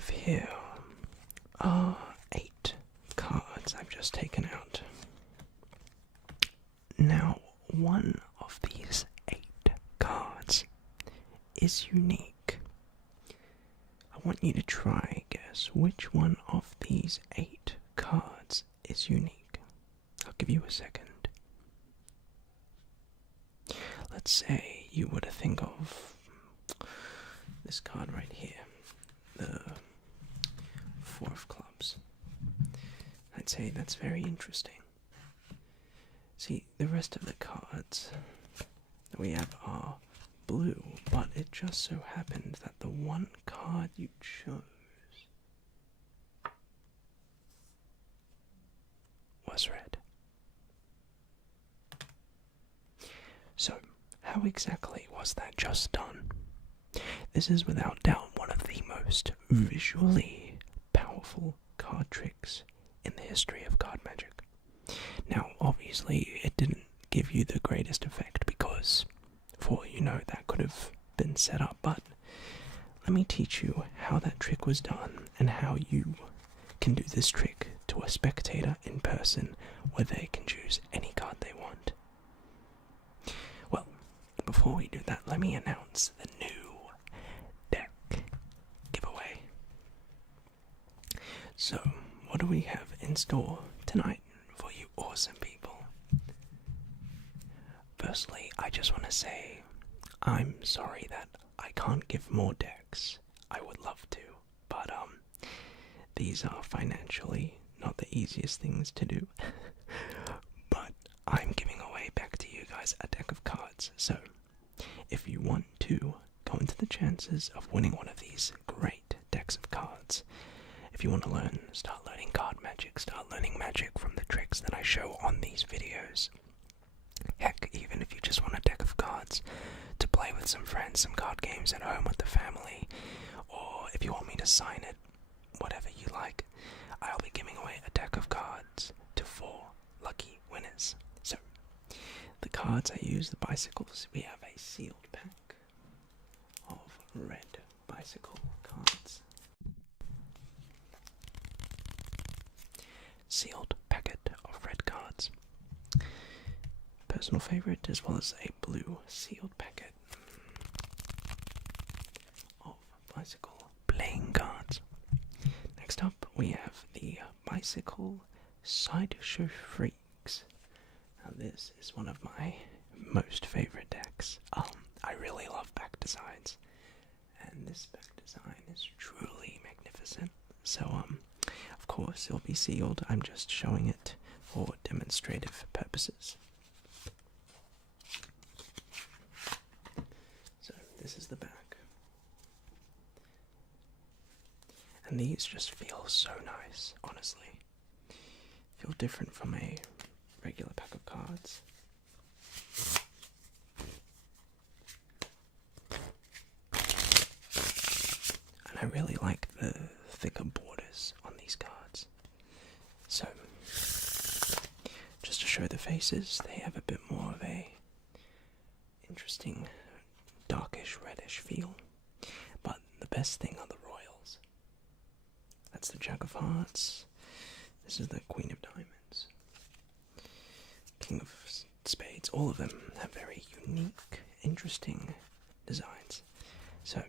have here are 8 cards I've just taken out. Now, one of these 8 cards is unique. I want you to try guess which one of these 8 cards is unique. I'll give you a second. Let's say you were to think of this card right here, the 4 of clubs. I'd say that's very interesting. See, the rest of the cards that we have are blue, but it just so happened that the one card you chose was red. So, how exactly was that just done? This is without doubt one of the most visually powerful card tricks in the history of card magic. Now, obviously, it didn't give you the greatest effect because, for all you know, that could have been set up, but let me teach you how that trick was done and how you can do this trick to a spectator in person where they can choose any card they want. Well, before we do that, let me announce the new deck giveaway. So, what do we have in store tonight for you awesome people? Firstly, I just want to say I'm sorry that I can't give more decks. I would love to, but these are financially not the easiest things to do. But I'm giving away back to you guys a deck of cards. So, if you want to go into the chances of winning one of these great decks of cards, if you want to start learning card magic, start learning magic from the tricks that I show on these videos. Heck, even if you just want a deck of cards to play with some friends, some card games at home with the family, or if you want me to sign it, whatever you like, I'll be giving away a deck of cards to 4 lucky winners. So, the cards I use, the bicycles, we have a sealed pack of red bicycle cards. Sealed packet of red cards. Personal favourite, as well as a blue sealed packet of bicycle playing cards. Next up, we have the Bicycle Sideshow Freaks. Now this is one of my most favourite decks. I really love back designs, and this back design is truly magnificent. So, of course, it'll be sealed. I'm just showing it for demonstrative purposes. So, this is the back. And these just feel so nice, honestly. Feel different from a regular pack of cards. And I really like the thicker borders on these cards. So, just to show the faces, they have a bit more of a interesting darkish reddish feel. But the best thing are the royals. That's the Jack of Hearts. This is the Queen of Diamonds. King of Spades. All of them have very unique, interesting designs. So,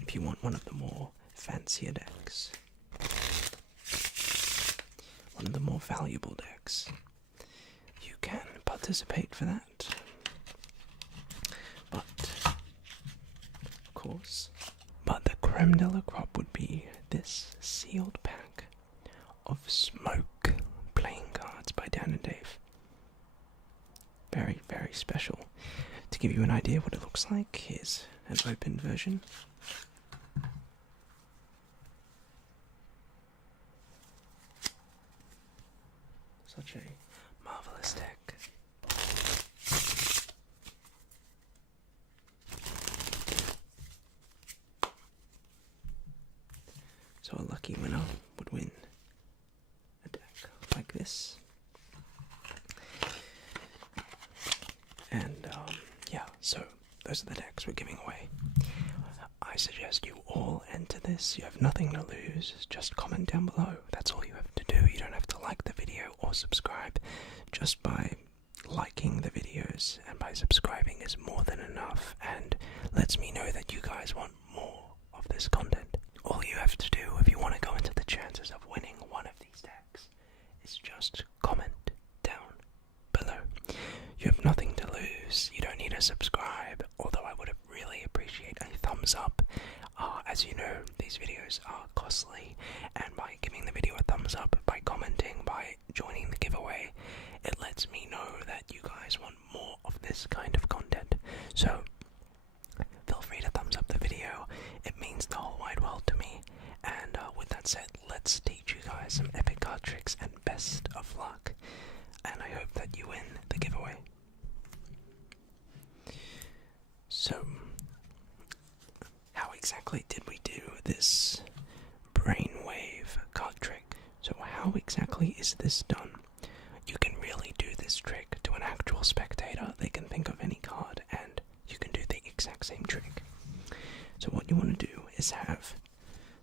if you want one of the more fancier decks, one of the more valuable decks, you can participate for that. But, of course, the creme de la crop would be this sealed pack of Smoke playing cards by Dan and Dave. Very, very special. To give you an idea what it looks like, here's an open version. Such a marvelous deck. So a lucky winner would win a deck like this. And yeah, so those are the decks we're giving away. I suggest you all enter this. You have nothing to lose. Just comment down below. That's all you have to do. You don't have to like the video or subscribe. Just by liking the videos and by subscribing is more than enough, and lets me know that you guys want more of this content. All you have to do if you want to go into the chances of winning one of these decks is just comment down below. You have nothing to lose. You don't need to subscribe, although I would really appreciate a thumbs up. As you know, these videos are costly, and by giving the video a thumbs up, by commenting, by joining the giveaway, it lets me know that you guys want more of this kind of content. So feel free to thumbs up the video. It means the whole wide world to me. And with that said, let's teach you guys some epic card tricks, and best of luck. And I hope that you win the giveaway. So, how exactly did we do this brainwave card trick? So how exactly is this done? You can really do this trick to an actual spectator. They can think of any card and you can do the exact same trick. So what you want to do is have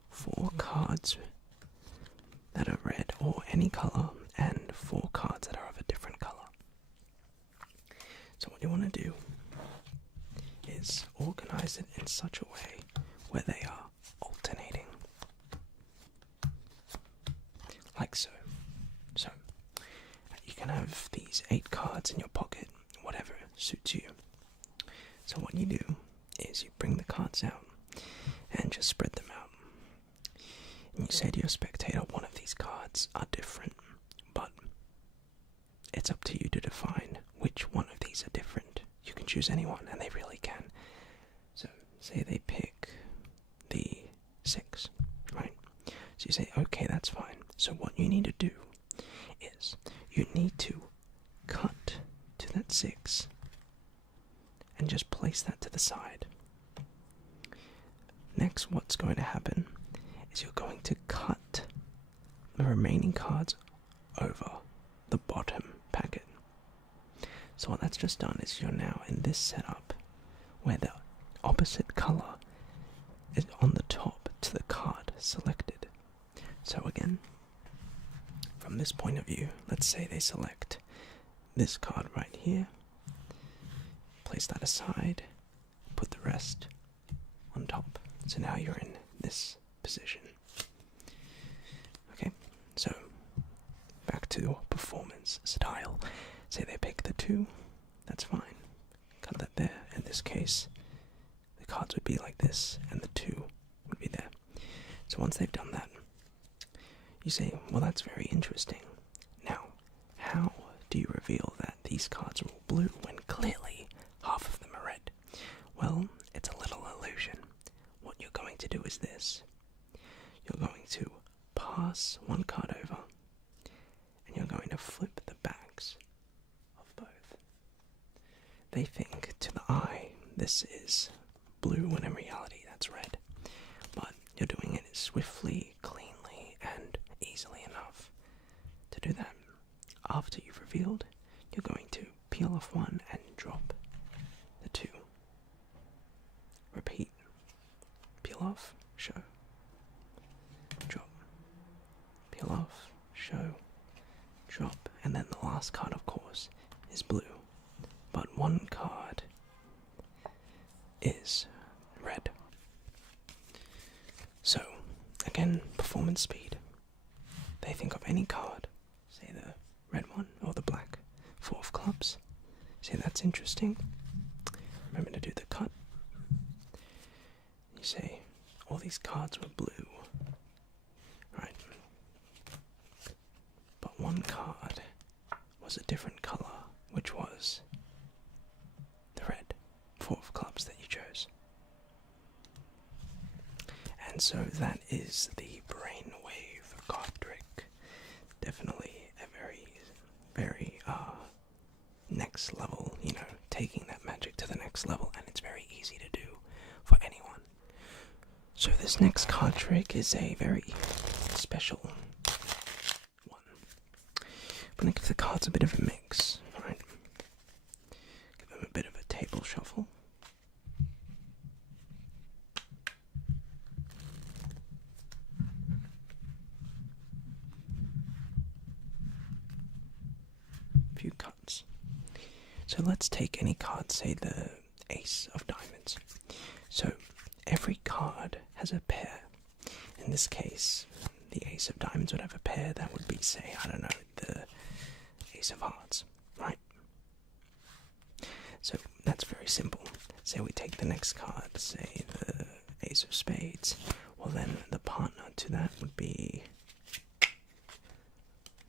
4 cards that are red or any color and 4 cards that are of a different color. So what you want to do is organize it in such a way where they are alternating, like so. So you can have these 8 cards in your pocket, whatever suits you. So what you do is you bring the cards out and just spread them out. And you say to your spectator, one of these cards are different, but it's up to you to define which one of these are different. You can choose any one, and they really can. So say they pick the 6, right? So you say, okay, that's fine. So what you need to do is you need to cut to that 6 and just place that to the side. Next, what's going to happen is you're going to cut the remaining cards over the bottom packet. So what that's just done is you're now in this setup where the opposite color is on the top to the card selected. So again, from this point of view, let's say they select this card right here, place that aside, put the rest on top. So now you're in this position. Okay, so back to performance style. Say they pick the 2, that's fine. Cut that there. In this case, the cards would be like this, and the 2 would be there. So once they've done that, you say, well, that's very interesting. Now, how do you reveal that these cards are all blue when clearly half of them are red? Well, it's a little illusion. What you're going to do is this. You're going to pass one card over, and you're going to flip the backs of both. They think to the eye this is blue when in reality that's red, but you're doing it swiftly, cleanly, and easily enough. To do that, after you've revealed, you're going to peel off one and drop the 2. Repeat. Peel off, show, drop, peel off, show, drop, and then the last card, of course, is blue, but one card is red. So, again, performance speed. They think of any card, say the red one or the black, 4 of clubs, say that's interesting, remember to do the cut. You say, all these cards were blue, right? But one card was a different color, which was the red 4 of clubs that you chose. And so that is the brainwave card trick. Definitely a very, very next level, taking that magic to the next level, and it's very easy to do for anyone. So this next card trick is a very special one. I'm going to give the cards a bit of a mix, right? Give them a bit of a table shuffle. So let's take any card, say the Ace of Diamonds. So every card has a pair. In this case, the Ace of Diamonds would have a pair that would be, say, I don't know, the Ace of Hearts, right? So that's very simple. Say we take the next card, say the Ace of Spades. Well, then the partner to that would be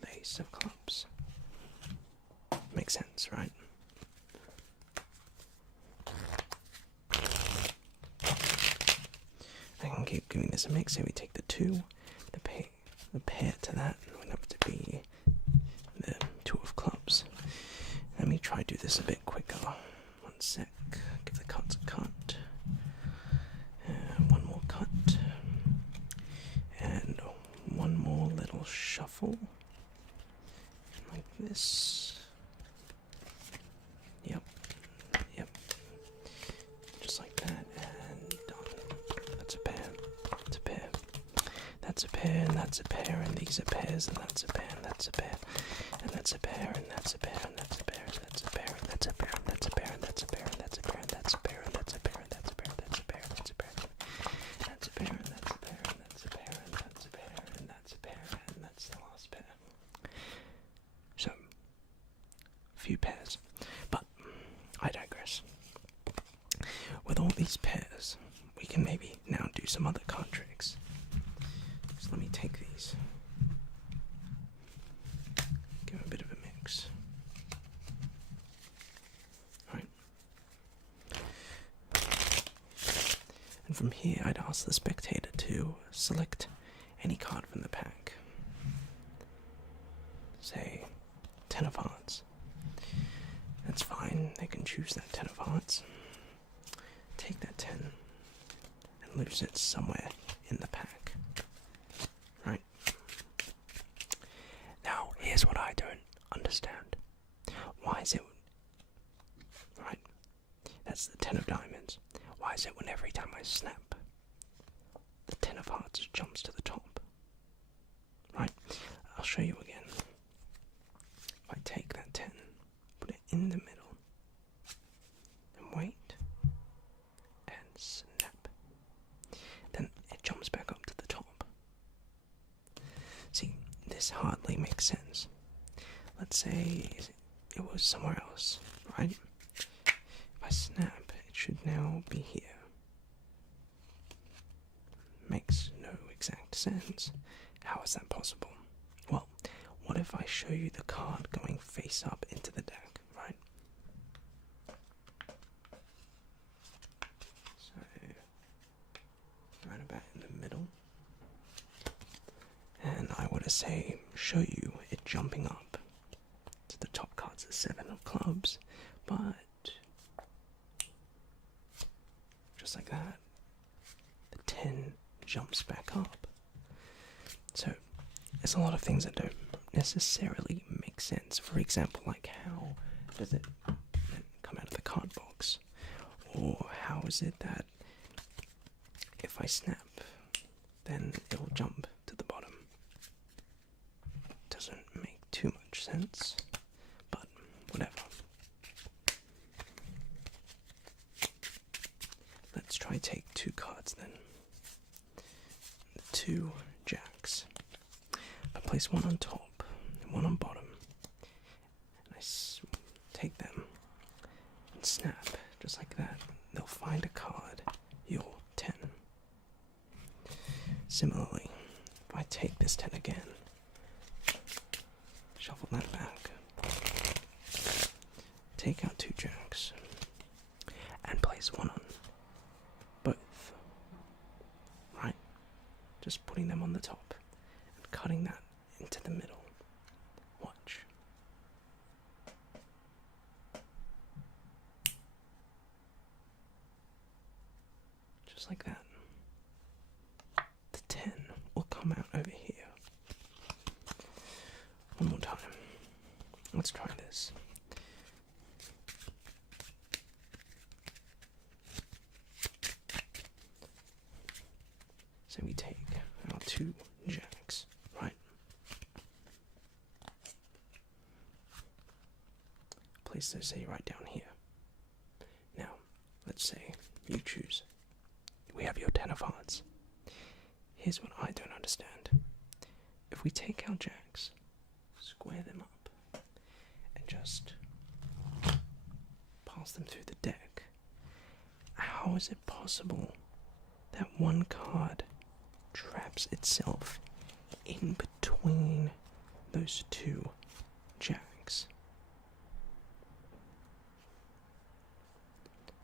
the Ace of Clubs. Makes sense, right? I can keep giving this a mix. Say we take the 2, the pair to that would have to be the 2 of Clubs. Let me try to do this a bit quicker. One sec. Give the cards a cut. One more cut. And one more little shuffle. Like this. Yep. Just like that, and done. That's a pair. That's a pair. That's a pair, and that's a pair, and these are pairs, and that's a pair, and that's a pair, and that's a pair, and that's a pair, and that's a pair, and that's a pair, and that's a pair, and that's a pair, and that's a pair, and that's a pair, and that's a pair, and that's a pair, and that's a pair, and that's a pair, and that's a pair, that's a pair, and that's a pair, and that's a pair, and that's a pair, and that's a pair, and that's the last pair. So, few pairs, but I digress. With all these pairs, we can maybe now do some other card tricks. So let me take these. Give them a bit of a mix. Right. And from here, I'd ask the spectator to select any card from the pack. Say, 10 of Hearts. That's fine, they can choose that 10 of Hearts. Take that 10 and lose it somewhere in the pack. Right? Now, here's what I don't understand. Why is it... Right? That's the 10 of Diamonds. Why is it when every time I snap, the 10 of Hearts jumps to the top? Right? I'll show you again. If I take that 10, put it in the middle, and wait, and snap, then it jumps back up to the top. See, this hardly makes sense. Let's say it was somewhere else, right? If I snap, it should now be here. Makes no exact sense. How is that possible? Well, what if I show you the card going face up into the deck, right? So, right about in the middle. And I want to say, show you it jumping up. So the top card's the 7 of Clubs, but just like that, the 10 jumps back up. So, there's a lot of things that don't necessarily make sense. For example, like how does it come out of the card box? Or how is it that if I snap, then it will jump to the bottom? Doesn't make too much sense, but whatever. Let's try take 2 cards then. The 2 jacks. I place one on top and one on bottom, and I take them and snap, just like that. They'll find a card, your 10. Similarly, if I take this 10 again, shuffle that back, take out 2 jacks, and place one on both, right? Just putting them on the top and cutting that into the middle. Watch. Just like that. The 10 will come out over here. One more time. Let's try this. So we take our 2 jacks, right? Place I say right down here. Now, let's say you choose. We have your 10 of hearts. Here's what I don't understand. If we take our jacks, square them up, and just pass them through the deck, how is it possible that one card traps itself in between those two jacks?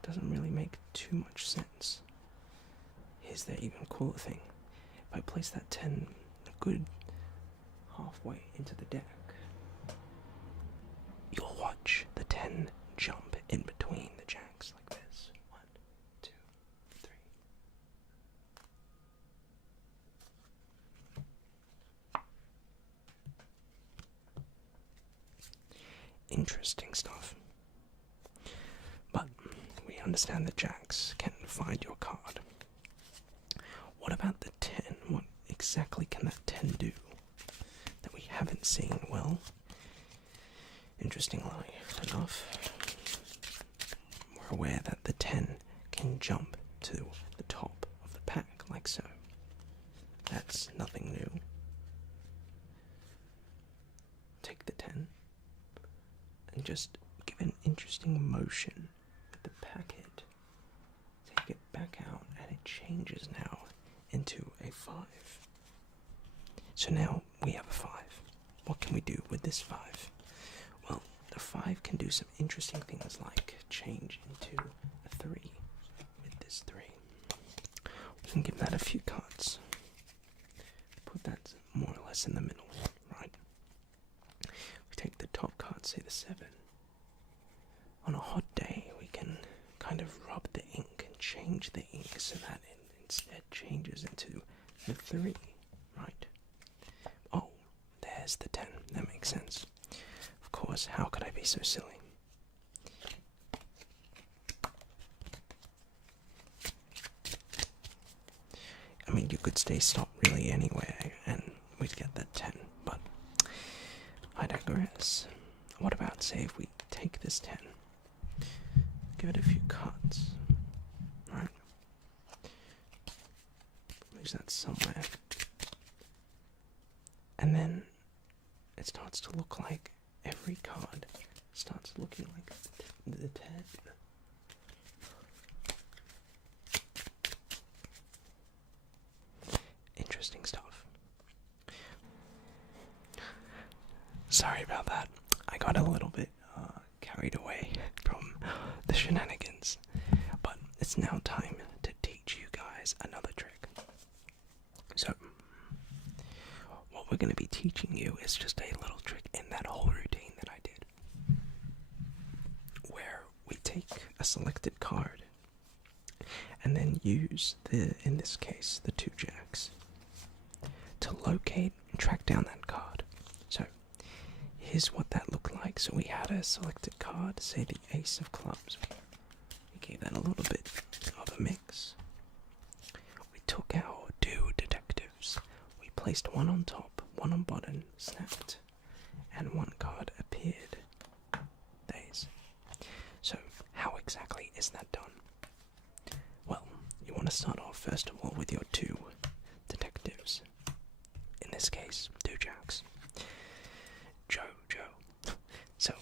Doesn't really make too much sense. Here's the even cooler thing. If I place that 10 a good halfway into the deck, you'll watch the 10 jump in between the jacks like this. 1, 2, 3. Interesting stuff. But we understand the jacks can find your card. What about the 10? What exactly can that 10 do that we haven't seen? Well, interestingly enough, we're aware that the 10 can jump to the top of the pack, like so. That's nothing new. Take the 10 and just give an interesting motion with the packet. Take it back out and it changes now into a 5. So now we have a 5. What can we do with this 5? Well, the 5 can do some interesting things like change into a 3 with this 3. We can give that a few cards. Put that more or less in the middle, right? We take the top card, say the 7. On a hot day, we can kind of rub the ink and change the ink so that it instead changes into the 3, right? Oh, there's the 10. That makes sense. Of course, how could I be so silly? I mean, you could stay stopped really anywhere and we'd get that 10, but I digress. What about, say, if we take this 10, give it a few cuts, right? Lose that somewhere. And then it starts to look like every card starts looking like the 10. Interesting stuff. Sorry about that. I got a little bit carried away from the shenanigans. But it's now time to teach you guys another trick. So, what we're going to be teaching you is just a little trick in that whole routine that I did. Where we take a selected card and then use in this case, the 2 jacks to locate and track down that card. So, here's what that looked like. So we had a selected card, say the Ace of Clubs. We gave that a little bit of a mix. We took our 2 detectives. We placed one on top, one on bottom, snapped, and 1 card appeared. Days. So, how exactly is that done? Well, you want to start off first of all with your 2 detectives. In this case, 2 jacks. Joe. So,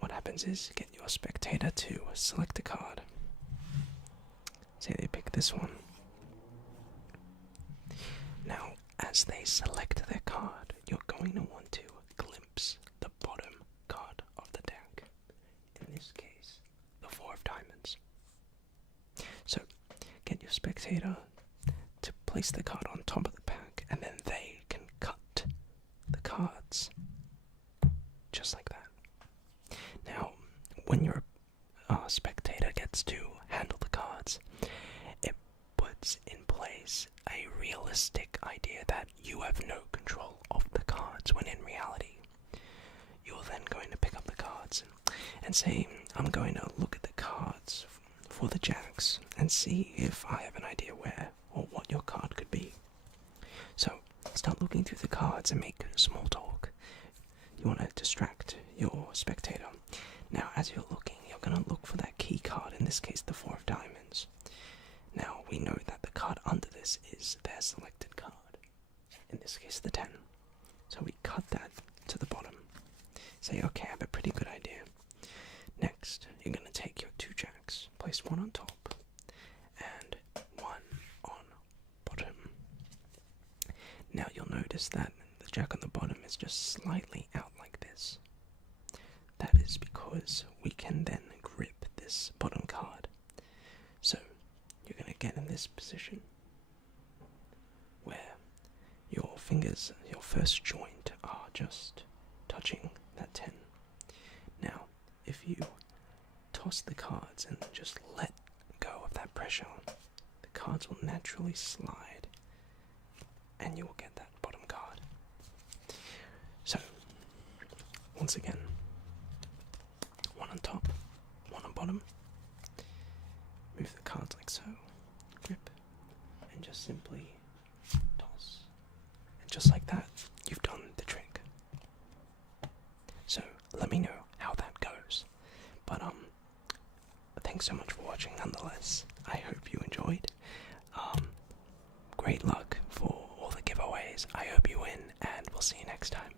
what happens is, get your spectator to select a card. Say they pick this one. Now, as they select their card, you're going to want to glimpse the bottom card of the deck. In this case, the 4 of diamonds. So, get your spectator to place the card on top of the pack, and then they can cut the cards. Just like that. Now, when your spectator gets to handle the cards, it puts in place a realistic idea that you have no control of the cards, when in reality, you're then going to pick up the cards and say, I'm going to look at the cards for the jacks and see if I have an idea where or what your card could be. So, start looking through the cards and make small talk. You want to distract your spectator. Now, as you're looking, you're going to look for that key card, in this case, the 4 of diamonds. Now, we know that the card under this is their selected card, in this case, the 10. So we cut that to the bottom. Say, okay, I have a pretty good idea. Next, you're going to take your 2 jacks, place one on top, and one on bottom. Now you'll notice that the jack on the bottom is just slightly out like this. That is because we can then grip this bottom card. So you're going to get in this position where your fingers, your first joint, are just touching that 10. Now, if you toss the cards and just let go of that pressure, the cards will naturally slide and you will get that bottom card. So, once again, one on top, one on bottom. Move the cards like so, grip, and just simply toss. And just like that, you've done the trick. So, let me know how that goes. But, thanks so much for watching nonetheless. I hope you enjoyed. Great luck for all the giveaways. I hope you win, and we'll see you next time.